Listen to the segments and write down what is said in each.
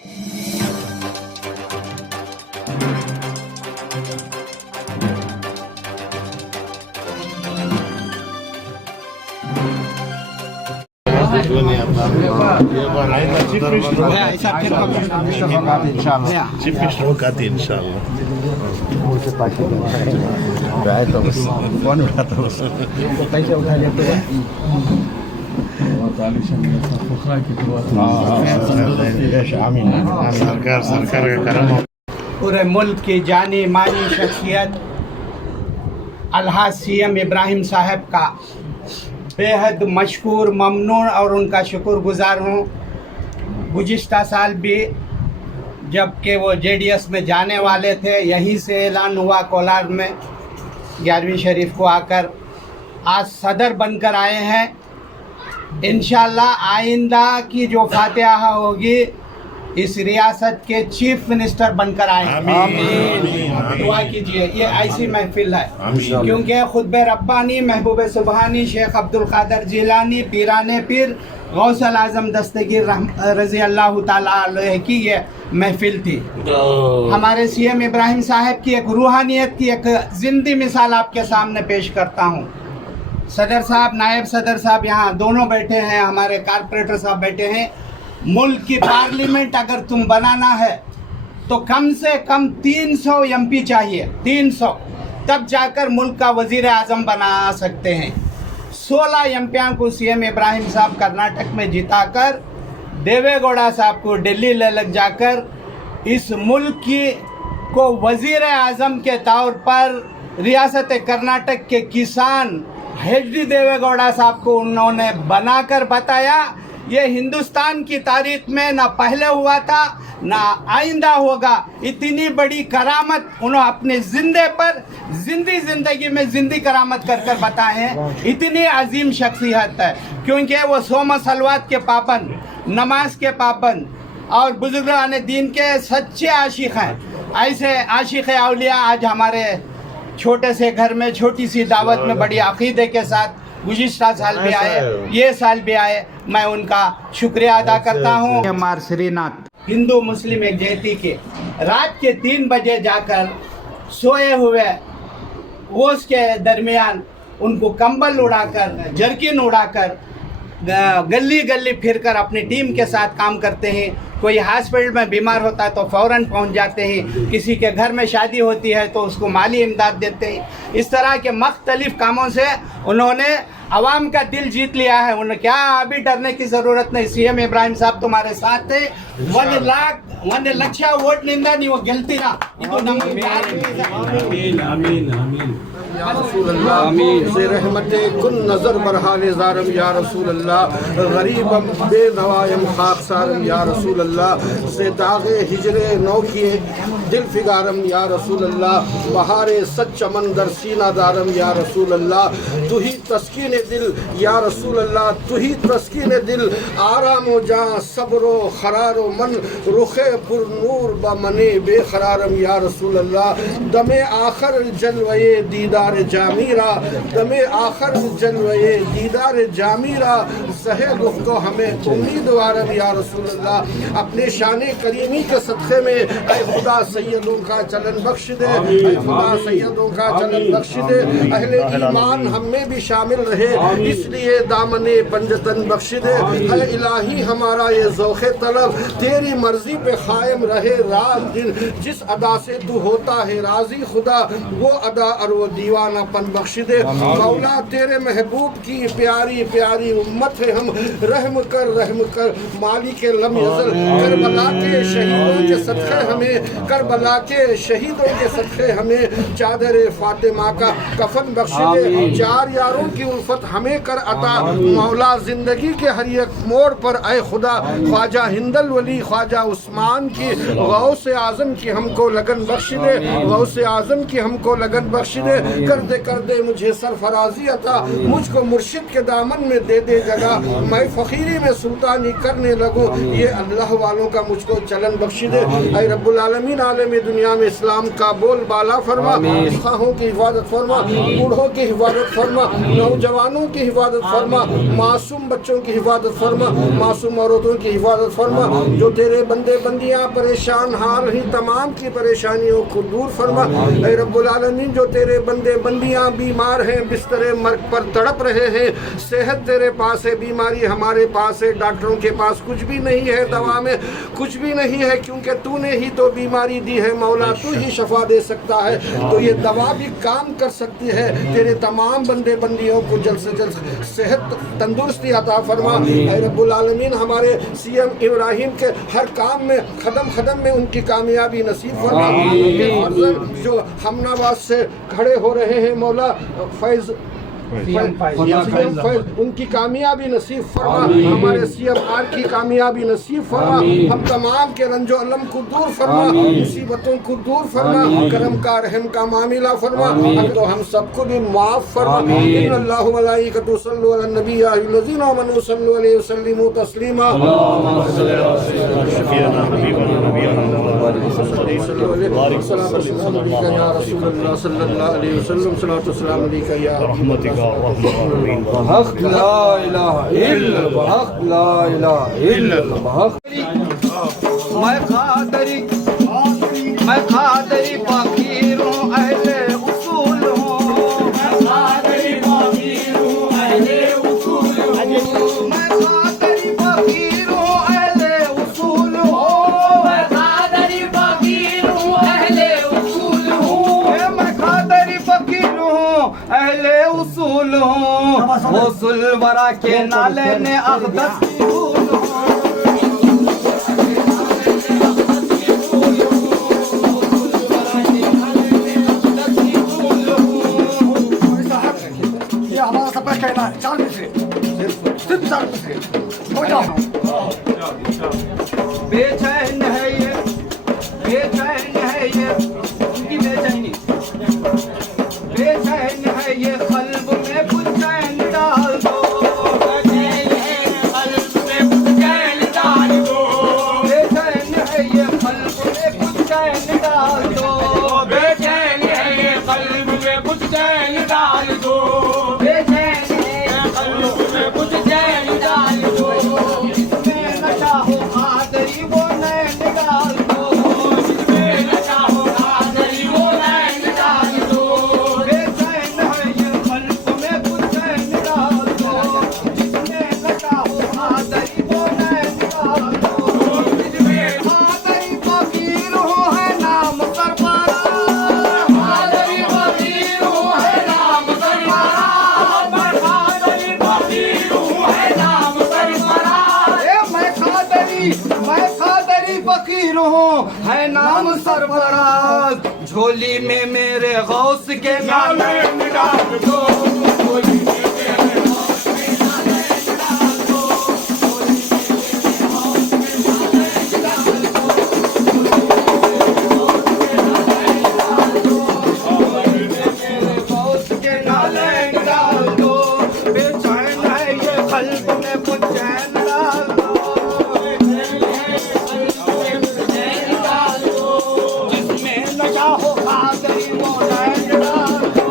Chief minister वक्त आते हैं इंशाल्लाह। सरकार का करम। पूरे मुल्क की जानी मानी शख्सियत अलहाज सीएम इब्राहिम साहब का बेहद मशकूर ममनून और उनका शुक्रगुजार हूँ। गुज़िश्ता साल भी जबकि वो जेडीएस में जाने वाले थे, यहीं से ऐलान हुआ कोलार में 11वीं शरीफ को आकर आज सदर बनकर आए हैं। इंशाल्लाह आइंदा की जो फातिहा होगी इस रियासत के चीफ मिनिस्टर बनकर आए। दुआ कीजिए, ये ऐसी महफिल है क्योंकि खुतबे रब्बानी महबूब सुबहानी शेख अब्दुल कादर जिलानी पीराने पीर गौसल आजम दस्तगीर रज़ी अल्लाह ताला अलैह की ये महफिल थी। हमारे सीएम इब्राहिम साहब की एक रूहानियत की एक जिंदी मिसाल आपके सामने पेश करता हूँ। सदर साहब, नायब सदर साहब यहाँ दोनों बैठे हैं, हमारे कारपोरेटर साहब बैठे हैं। मुल्क की पार्लियामेंट अगर तुम बनाना है तो कम से कम 300 एमपी चाहिए, 300, तब जाकर मुल्क का वजीर आजम बना सकते हैं। 16 एमपियां को सीएम इब्राहिम साहब कर्नाटक में जिताकर देवेगौड़ा साहब को दिल्ली ले जाकर इस मुल्क की को वजीर आजम के तौर पर रियासत कर्नाटक के किसान HD देवेगौड़ा साहब को उन्होंने बनाकर बताया। ये हिंदुस्तान की तारीख में ना पहले हुआ था ना आइंदा होगा। इतनी बड़ी करामत उन्होंने अपने जिंदगी में जिंदी करामत कर बताए हैं। इतनी अजीम शख्सियत है क्योंकि वो 100 सलवात के पाबंद, नमाज के पाबंद और बुजुर्गान दीन के सच्चे आशिक हैं। ऐसे आशिक औलिया आज हमारे छोटे से घर में छोटी सी दावत में बड़ी अकीदे के साथ गुज़िश्ता साल भी आए, ये साल भी आए। मैं उनका शुक्रिया अदा करता हूँ। हमार श्रीनाथ हिंदू मुस्लिम एकजहती के रात के 3 बजे जाकर सोए हुए ओस के दरमियान उनको कंबल उड़ाकर, जर्किन उड़ाकर गली गली फिरकर अपनी टीम के साथ काम करते हैं। कोई हॉस्पिटल में बीमार होता है तो फ़ौरन पहुंच जाते हैं, किसी के घर में शादी होती है तो उसको माली इमदाद देते हैं। इस तरह के मुख्तलिफ कामों से उन्होंने आवाम का दिल जीत लिया है। उन्हें क्या अभी डरने की ज़रूरत नहीं। सीएम इब्राहिम साहब तुम्हारे साथ थे। 1 ಲಕ್ಷ ವೋಟ್ನಿಂದ ನೀವು ಗೆಲ್ತೀರಾ, ಇದು ನಮಗೆ से रहमत कुन नजर बरहाल ज़ारम या रसूल अल्लाह, गरीबम बेनवायम खाकसारम या रसूल अल्लाह, से दागे हिजरे नौ किए दिल फिगारम या रसूल अल्लाह, बहारे सच चमन दर सीना दारम या रसूल अल्लाह, तू ही तस्कीन दिल या रसूल अल्लाह, तू ही तस्कीन दिल, आराम व जां सब्र व खरार व मन, रुखे पुर नूर ब मने बेखरारम या रसूल अल्लाह, दमे आखर जलवे दीदार जामीरा, दमे आखर जलवे दीदार जामीरा, सहे दुख को हमें उम्मीदवार या रसूल अल्लाह, अपने शान करीमी के सदक़े में ऐ खुदा सैयदों का चलन बख्श दे, ऐ खुदा सैयदों का चलन बख्श दे, अहले ईमान हम में भी शामिल रहे इसलिए दामने पंजतन बख्श दे। ऐ इलाही हमारा ये ज़ौक़े तलब तेरी मर्जी पे कायम रहे रात दिन, जिस अदा से तू होता है राजी खुदा वो अदा और वो दीवानापन बख्श दे। मौला तेरे महबूब की प्यारी प्यारी उम्मत है हम, रहम कर मालिक के लम यज़ल, करबला के शहीदों के सदक़े हमें, करबला के शहीदों के सदक़े हमें चादर फातिमा का कफन बख्श दे। 4 यारों की उल्फत हमें कर अता मौला, जिंदगी के हर एक मोड़ पर ऐ खुदा ख्वाजा हिंदल वली ख्वाजा उस्मान की गौस आज़म की हमको लगन बख्श दे, गौस आज़म की हमको लगन बख्श दे। कर दे मुझे सरफराजी अता, मुझको मुर्शिद के दामन में दे जगह, मैं फ़कीरी में सुल्तानी करने लगूँ, ये अल्लाह वालों का मुझको चलन बख्शी दे। ऐ रब्बुल आलमीन आलम दुनिया में इस्लाम का बोल बाला फरमा, खाहों की हिफाजत फरमा, बूढ़ों की हिफाजत फरमा, नौजवानों की हिफाजत फरमा, मासूम बच्चों की हिफाजत फरमा, मासूम औरतों की हिफाजत फरमा। जो तेरे बंदे बंदियाँ परेशान हाल ही तमाम की परेशानियों को दूर फरमा। ऐ रब्बुल आलमीन जो तेरे बंदे बंदियाँ बीमार हैं, बिस्तरे मर्ग पर तड़प रहे हैं, सेहत तेरे पास है, बीमारी हमारे पास है, डॉक्टरों के पास कुछ भी नहीं है, दवा में कुछ भी नहीं है, क्योंकि तूने ही तो बीमारी दी है मौला, तू ही शफा दे सकता है। तो ये दवा भी काम कर सकती है। तेरे तमाम बंदे बंदियों को जल्द से जल्द सेहत तंदुरुस्ती अता फरमा। ऐ रब्बुल आलमीन हमारे सीएम इब्राहिम के हर काम में कदम कदम में उनकी कामयाबी नसीब फरमा। जो हमनाबाद से खड़े हो रहे हैं मौला फैज उनकी कामयाबी नसीब फरमा, हमारे CMR की कामयाबी नसीब फरमा, हम तमाम के रंजो अलम को दूर फरमा, मुसीबतों को दूर फरमा, करम का रहम का मामिला फरमा, तो हम सबको भी माफ फरमा। इन्नल्लाहु व मलाइकतुहु युसल्लूना अलन नबी या अय्युहल्लज़ीना आमनू सल्लु अलैहि व सल्लिमू तस्लीमा। हक ला इलाहा इल्लल्लाह, हक ला इलाहा इल्लल्लाह। मैं खादरी फकीर हूँ, अहले उसूल हूँ, मैं खादरी फकीर हूँ, अहले उसूल हूँ, मैं खादरी फकीर हूँ, अहले उसूल हूँ, मैं खादरी फकीर हूँ, अहले उसूल हूँ, मैं खादरी फकीर हूँ, अहले उसूल हूँ, गौसुल वरा के नाले ने अक़दस की धूल हूँ। हमारा सब कहना है 4 मिनट से सिर्फ 4 मिनट से हो जाओ। बेचैन है ये, बेचैन है ये, उनकी बेचैनी, बेचैन है ये, क़ल्ब में कुछ चैन डाल दो, बेचैन है क़ल्ब में कुछ चैन डाल दो, बेचैन है ये, क़ल्ब में कुछ चैन डाल दो, बेचैन है ये, क़ल्ब में कुछ चैन डाल दो, बेचैन है क़ल्ब में कुछ चैन डाल दो, जिसमें नशा हो खादरी वो नैन डाल दो, जिसमें नशा हो खादरी वो नैन डाल दो, बेचैन है ये क़ल्ब में कुछ चैन डाल दो, जिसमें नशा हो खादरी वो नैन डाल दो, जिसमें खादरी फकीर हो है नाम सरबरा, खादरी फकीर हो है नाम सरबरा, मैं खादरी फकीर हूँ है नाम सरबरा, मैं खादरी फकीर हूँ है नाम सरफराज, झोली में मेरे गौस के नाले डाल दो, झोली में मेरे गौस के नाले डाल दो, झोली में मेरे गौस के नाले डाल दो, झोली में मेरे गौस के नाले डाल दो, बेचैन है ये क़ल्ब में कुछ चैन डाल दो, जिसमें नशा हो खादरी वो नैन डाल दो,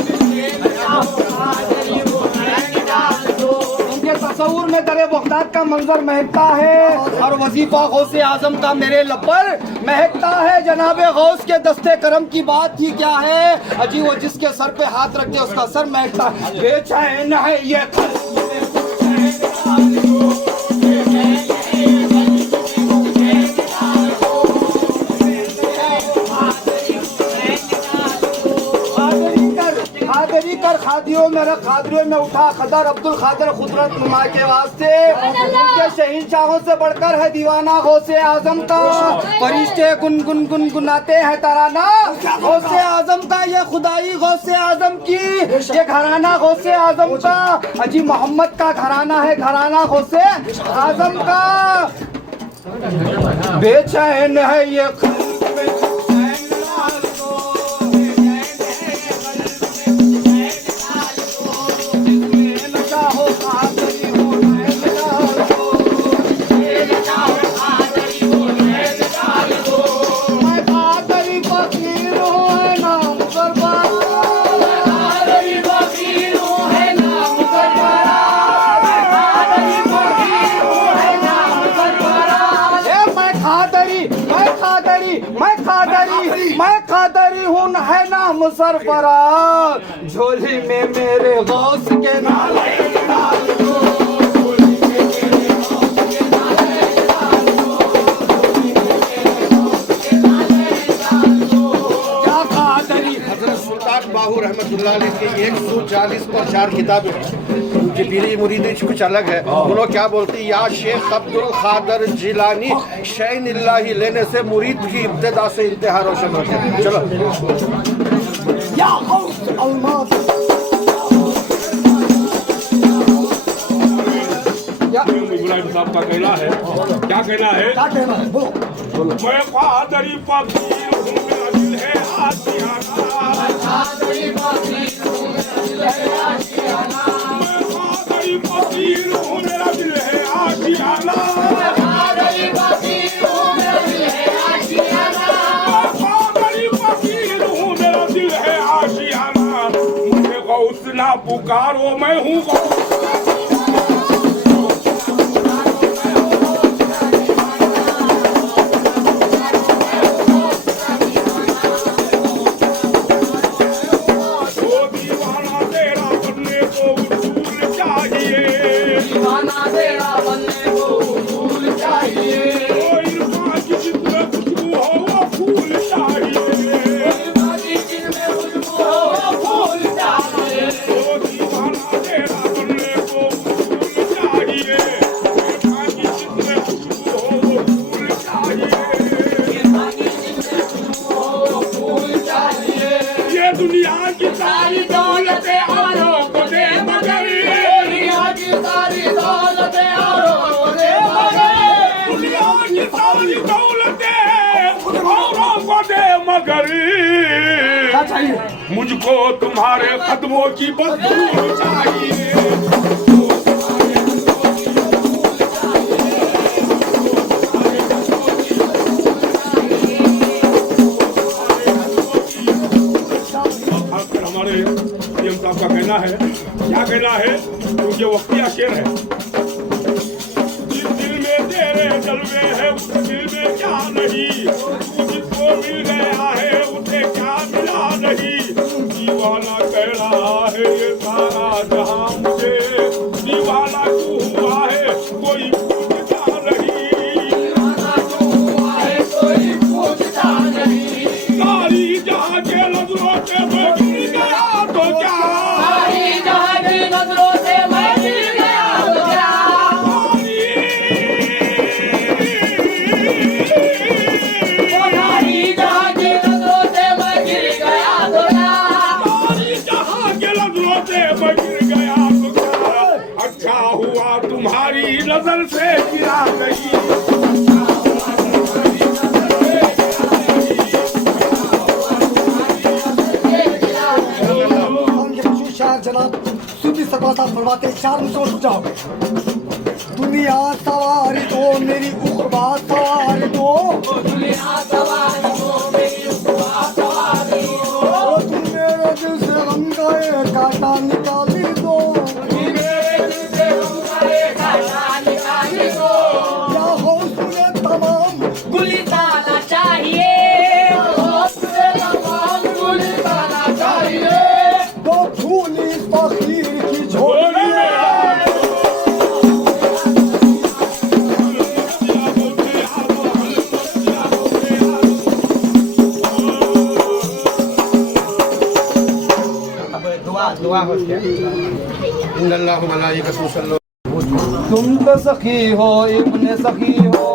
जिसमें नशा हो खादरी वो नैन डाल दो। उनके तस्वुर में दरे बगदाद का मंजर महकता है और वजीफा गौसे आजम का मेरे लब पर महकता है। जनाबे गौस के दस्ते करम की बात ही क्या है, अजी वो जिसके सर पे हाथ रख दे उसका सर महकता है। बेचैन है ये क़ल्ब में कुछ चैन डाल दो, बेचैन है ये क़ल्ब में कुछ चैन डाल दो, खादरी कर खादियों में रख खादरियों में उठा खदर अब्दुल खादर खुदरत नुमा के वास्ते, उनके शहींशाहों से बढ़कर है दीवाना गौसे आजम का, फरिश्ते गुनगुन गुनगुनाते हैं तराना गौसे आजम का, ये खुदाई गौसे आजम की, ये घराना गौसे आजम का, अजी मोहम्मद का घराना है घराना गौसे आजम का, बेचैन है ये क़ल्ब में कुछ चैन डाल दो, बेचैन है ये क़ल्ब में कुछ चैन डाल दो, जिसमें नशा हो खादरी हो मैं कादरी हूँ है नाम सरफराज झोली में मेरे गौस के नाले डाल दो बाहू रहमतुल्लाह अलैह के 140 पर 4 किताबें हैं। उनकी पीरी मुरीदी कुछ अलग है। उन्होंने क्या बोलती या शेख अब्दुल खादर जिलानी शैन इल्लाही लेने से मुरीद की इब्तिदा से इंतहा रोशन होती है। चलो या गौस अलमास इब्राहिम साहब का कहना है, क्या कहना है? क्या कहना है? बोलो मैं कादरी फकीर हूँ, मेरा दिल है आशियाना। मैं कादरी फकीर हूँ, मेरा दिल है आशियाना। मैं कादरी फकीर हूँ, मेरा दिल है आशियाना। मैं कादरी फकीर हूँ, मेरा दिल है आशियाना। मैं कादरी फकीर हूँ, मेरा दिल है आशियाना। मुझे गौस ना पुकारो, मैं हूँ गौस। दुनिया की सारी दौलतें औरों को दे मगर दुनिया की सारी दौलतें औरों को दे मगर दुनिया की सारी दौलतें औरों को दे मगर क्या चाहिए? मुझको तुम्हारे कदमों की बस धूल चाहिए। का कहना है, क्या कहना है? क्योंकि वक्तिया शेर है। जिस दिल में तेरे जलवे है उस दिल में क्या नहीं, जिसको मिल गया है उसे क्या मिला नहीं। दीवाना कह रहा है ये सारा जहां मुझे, दीवाना क्यों हुआ है कोई पूछता नहीं। दीवाना क्यों हुआ है कोई पूछता नहीं। सारी जहां के नजरों से मैं गिर गया तो क्या, तुम्हारी नजर से गिरा नहीं। जनाब सूफी सरकार साहब फरमाते 4 मिसरों जाओ। दुनिया सवारी दो मेरी उक़बा सवारी दो, दुनिया सवारी दो मेरी उक़बा सवारी दो। तुम मेरे दिल से गम का एक कांटा निकाली दो, दुआ हो गया। इन्नल्लाह व मलाइकतहु युसल्लून। तुम तो सखी हो इब्ने सखी हो,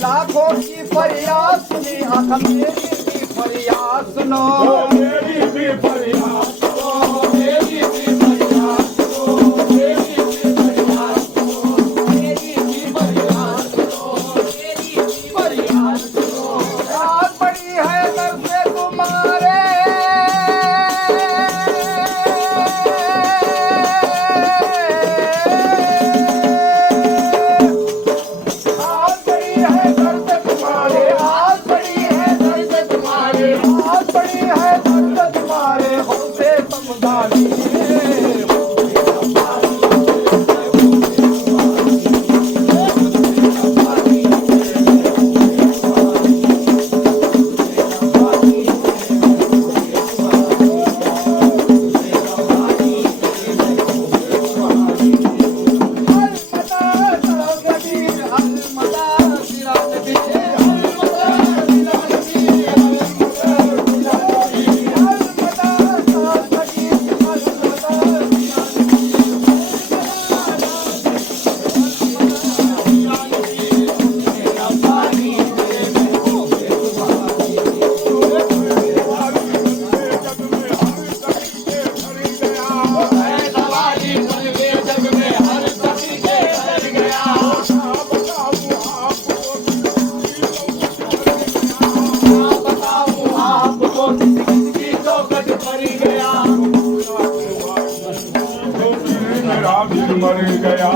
लाखों की फरियाद सुनी, आखिर मेरी भी फरियाद सुनो, मेरी भी फरियाद सुनो। पर गया मेरा दिल मर गया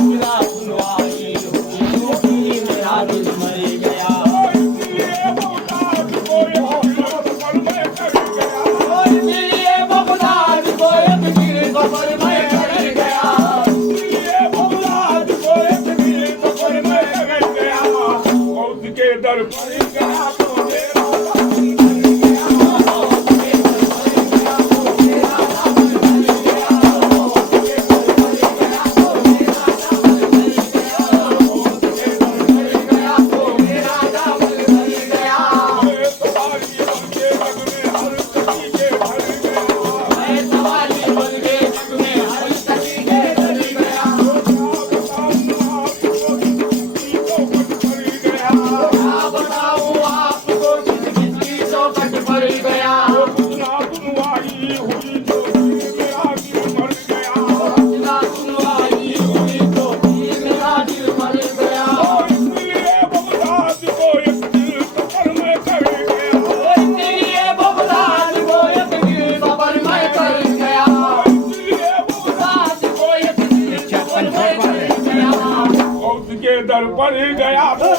मेरा सुनवाई हुई मेरा दिल मर गया इसलिए बगदाद को एक सफर में कर गया और इसलिए बगदाद को एक दिल सफर में कर गया इसलिए बगदाद को एक दिल सफर में कर गया मौत के दर पर गया तो मेरा दर पर गया तो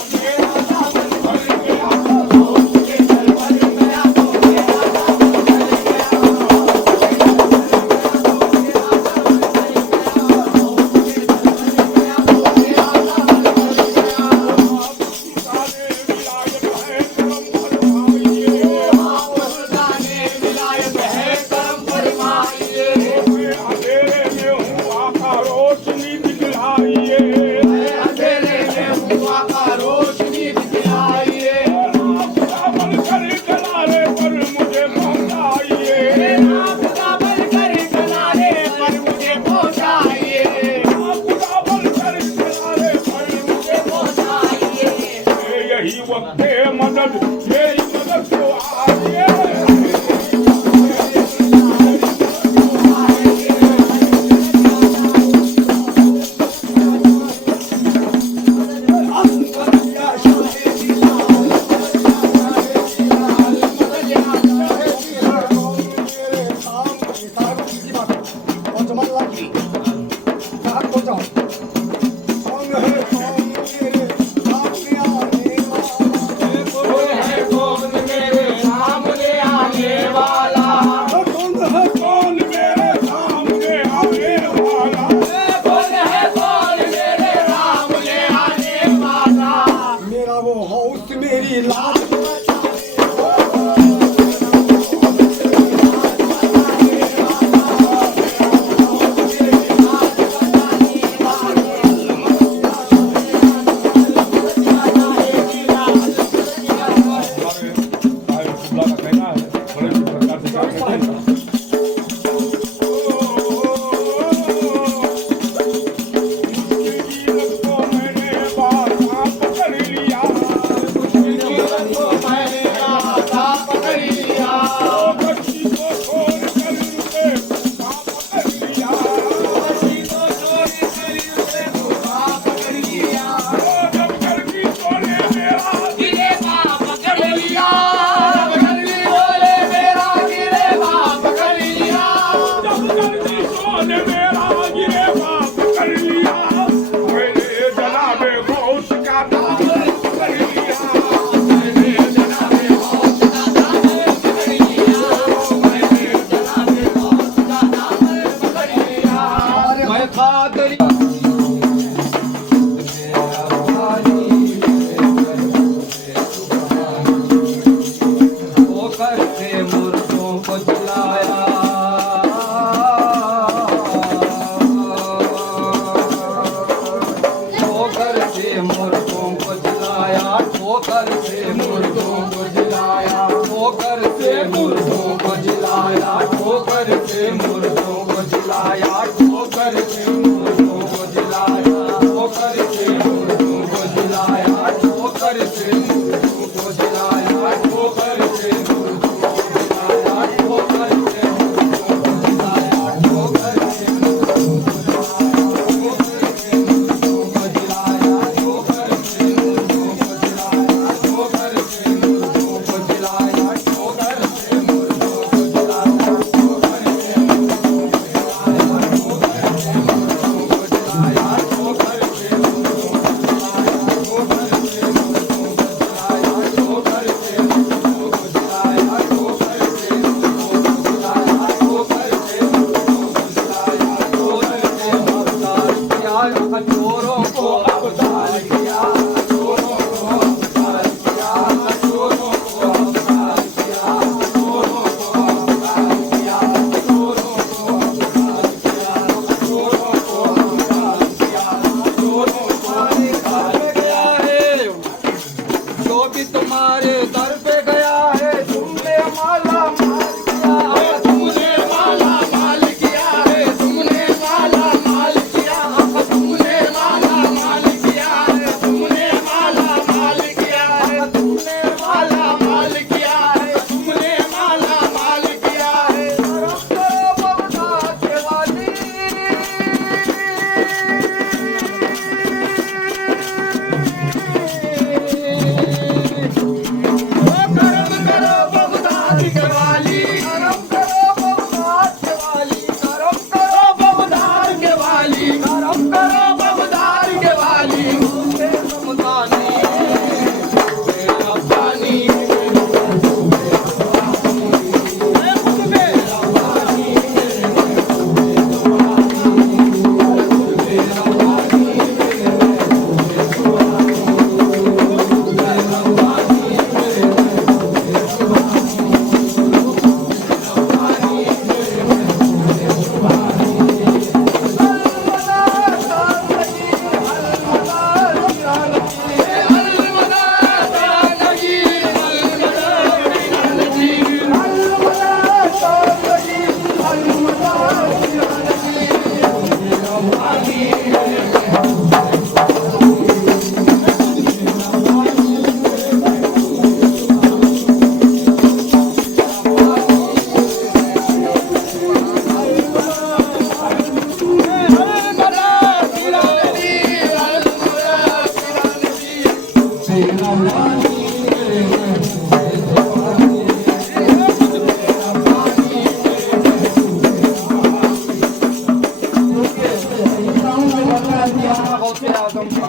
आजम का।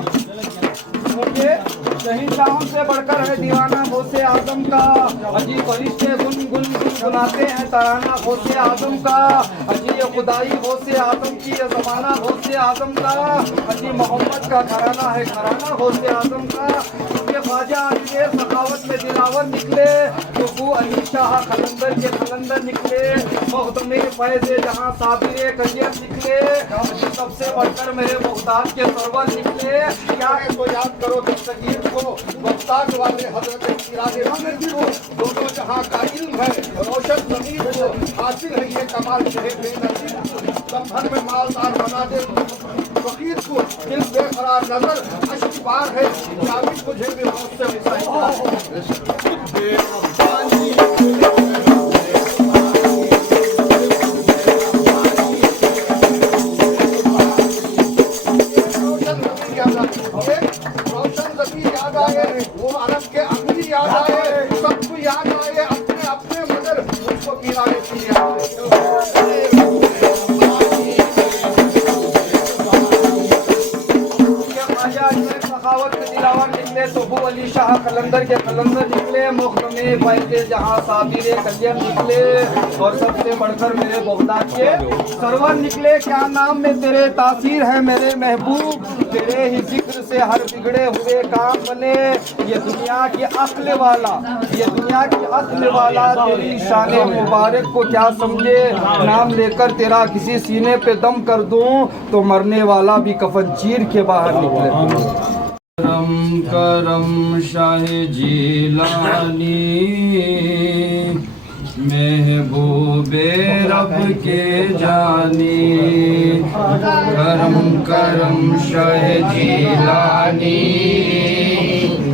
क्योंकि शहींशाहों से बढ़कर है दीवाना गौसे आजम का। अजी फरिश्ते गुन गुन गुनगुनाते हैं तराना गौसे आजम का। अजी ये खुदाई गौसे आजम की, ये ज़माना गौसे आजम का। अजी मोहम्मद का घराना है घराना गौसे आजम का। ये ख्वाजा अली सखावत में दिलावर निकले तो वो अली शाह कलंदर के कलंदर निकले। मुक़द्दमे फैज़े जहाँ साबिरे करियर निकले। सबसे बढ़कर मेरे मुख्तार के सरवर निकले। क्या है तो याद करो दस्तगीर को, मुख्तार वाले हजरत सिराजे मंदिर को। दोनों जहाँ का इल्म है रोशन ज़मीर को, हासिल है ये कमाल शहे बेनज़ीर को। दम में मालदार बना दे फकीर को, दिल बेकरार नजर अश्कबार है जाविद मुझे भी मौत से रोशन ज़मीर याद आए, वो अरब के अमीर याद आए, सबको याद आए अपने अपने, मगर मुझको पीराने की याद सखावत के दिलावर निकले तो वो अली शाह कलंदर के कलंदर निकले। मुक़द्दमे फैज़े जहाँ साबिरे कलियर निकले। और सबसे बढ़कर मेरे बगदाद के सरवर निकले। क्या नाम में तेरे तासीर है मेरे महबूब, तेरे ही जिक्र से हर बिगड़े हुए काम बने। ये दुनिया की अक्ल वाला, ये दुनिया की अक्ल वाला तेरी शान मुबारक को क्या समझे। नाम लेकर तेरा किसी सीने पे दम कर दूं तो मरने वाला भी कफन चीर के बाहर निकले। करम करम शाह जीलानी, महबूबे रब के जानी। करम करम शाह जीलानी,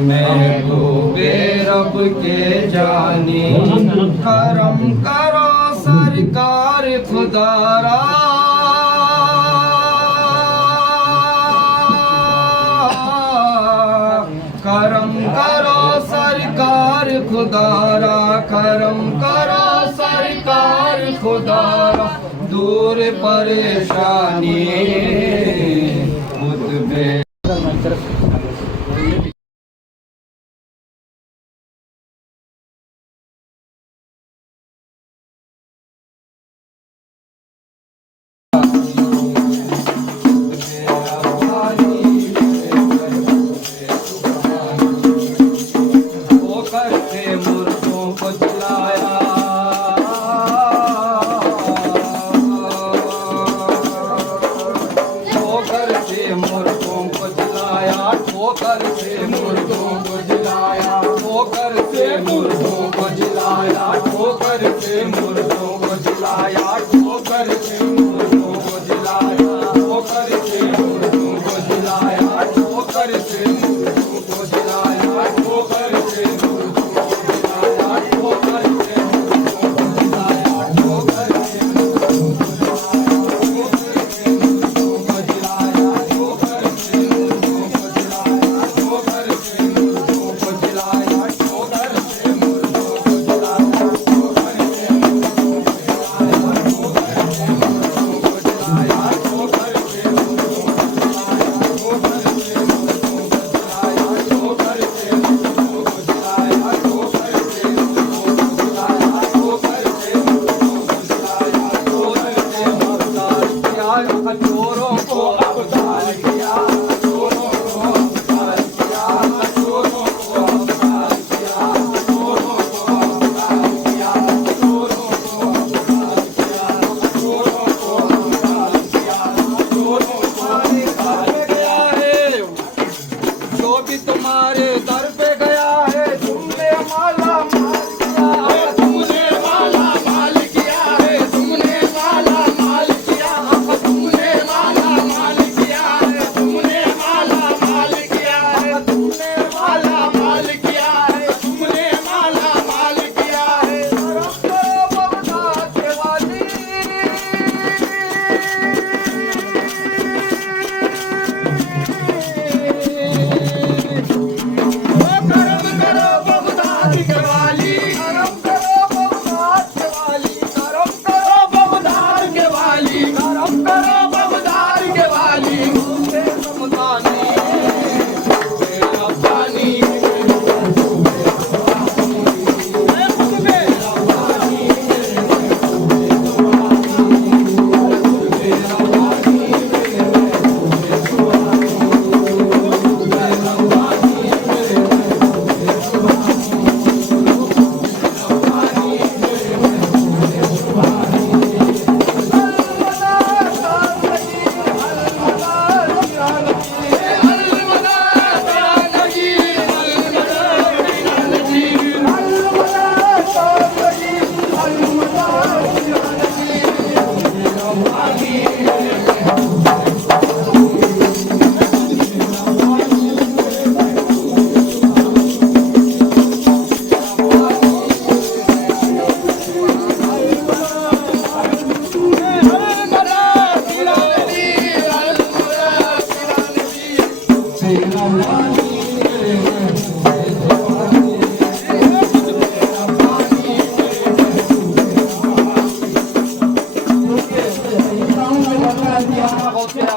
महबूबे रब के जानी। करम करो सरकार खुदारा, करम करो सरकार खुदारा। करम करो सरकार खुदारा, दूर परेशानी खुद बे। मुर्गों को जलाया।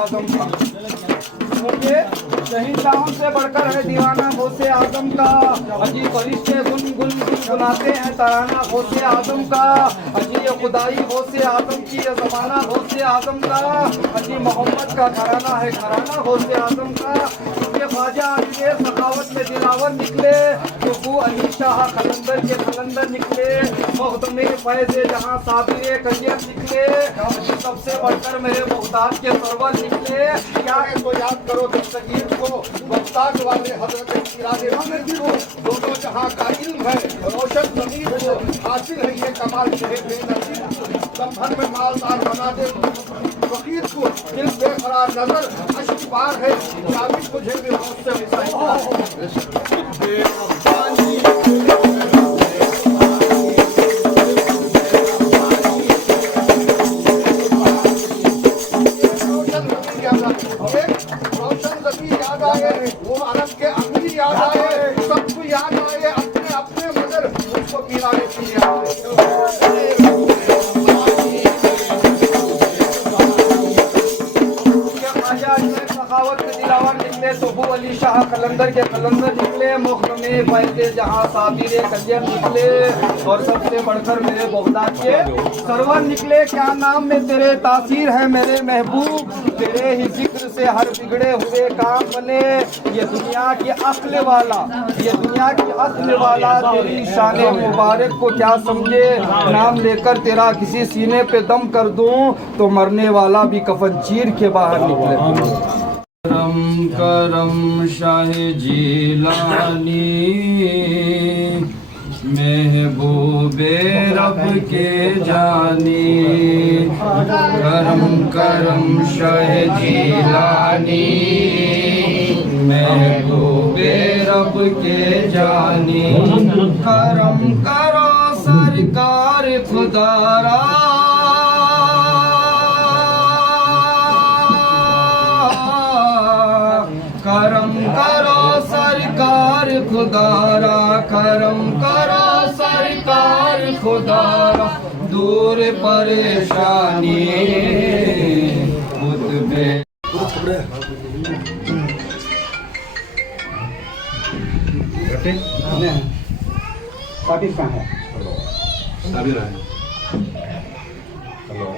आजम का। क्योंकि शहीदाओं से बढ़कर है दीवाना गौसे आजम का। अजी फरिश्ते गुनगुनाते हैं तराना गौसे आजम का। अजी ये खुदाई गौसे आजम की, ये ज़माना गौसे आजम का। अजी मोहम्मद का घराना है घराना गौसे आजम का। ये ख्वाजा अली सखावत में दिलावर निकले, तो वो अली शाह कलंदर के कलंदर निकले। मुख्तमे फैज़ जहाँ साबिर करियर निकले। सबसे बढ़कर मेरे मुख्तार के सरवर निकले। क्या है तो याद करो दस्तगीर को, मुख्तार वाले हजरत सिराज मंदिर को। दोनों जहाँ का इल्म है रोशन ज़मीन को, हासिल है ये कमाल बेनजीर। संभल में मालदार बना दे फकीर को, दिल बेकरार नजर अश्क बार है, जावी मुझे भी मुझसे रोशन ज़मीन याद आए, वो अरब के अमीर याद आए, सबको याद आए अपने अपने मगर उसको पीराने की याद निकले। तो वो अली शाह कलंदर के कलंदर निकले। मुख्तमे फैज़े जहाँ साबिर करियर निकले। और सबसे बढ़कर मेरे बगदाद के सरवर निकले। क्या नाम में तेरे तासीर है मेरे महबूब, तेरे ही जिक्र से हर बिगड़े हुए काम बने। ये दुनिया की अक्ल वाला, ये दुनिया की अक्ल वाला तेरी शान मुबारक को क्या समझे। नाम लेकर तेरा किसी सीने पे दम कर दूं तो मरने वाला भी कफन चीर के बाहर निकले। करम करम शाह जीलानी, महबूबे रब के जानी। करम करम शाह जीलानी, महबूबे रब के जानी। करम करो सरकार खुदारा, करम करो सरकार खुदारा। करम करो सरकार खुदारा, दूर परेशानी खुद बे। पाकिस्तान है। हेलो।